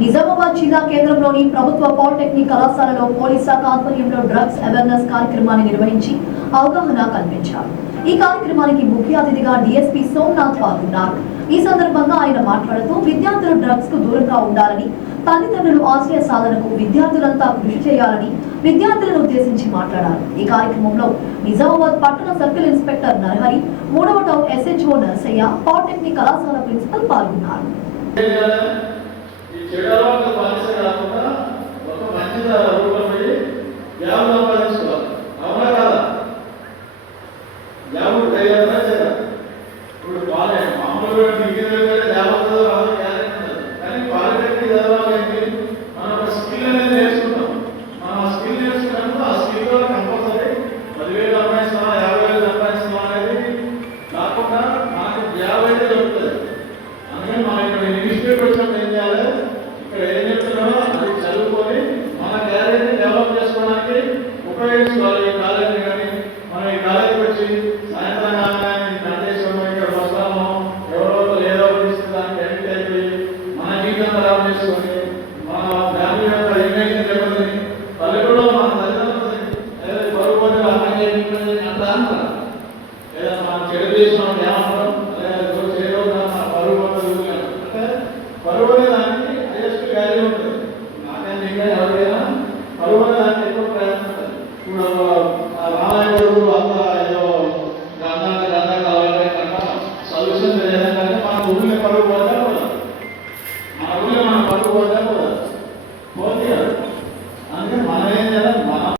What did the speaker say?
నిజామాబాద్ జిల్లా కేంద్రంలోని ప్రభుత్వ పాలిటెక్నిక్ కళాశాలలో పోలీస్ శాఖ ఆధ్వర్యంలో డ్రగ్స్ అవేర్నెస్ కార్యక్రమాన్ని నిర్వహించి అవగాహన కల్పించారు. ఈ కార్యక్రమానికి ముఖ్య అతిథిగా డీఎస్పీ సోమనాథ్ పాల్గొన్నారు. ఈ సందర్భంగా ఆయన మాట్లాడుతూ విద్యార్థులు డ్రగ్స్ కు దూరంగా ఉండాలని, తల్లిదండ్రులు ఆశయ సాధనకు విద్యార్థులంతా కృషి చేయాలని విద్యార్థులను ఉద్దేశించి మాట్లాడారు. ఈ కార్యక్రమంలో నిజామాబాద్ పట్టణ సర్కిల్ ఇన్స్పెక్టర్ నరహరి, 3వ టౌన్ SHO నరసయ్య, పాలిటెక్నిక్ కళాశాల ప్రిన్సిపల్ పాల్గొన్నారు.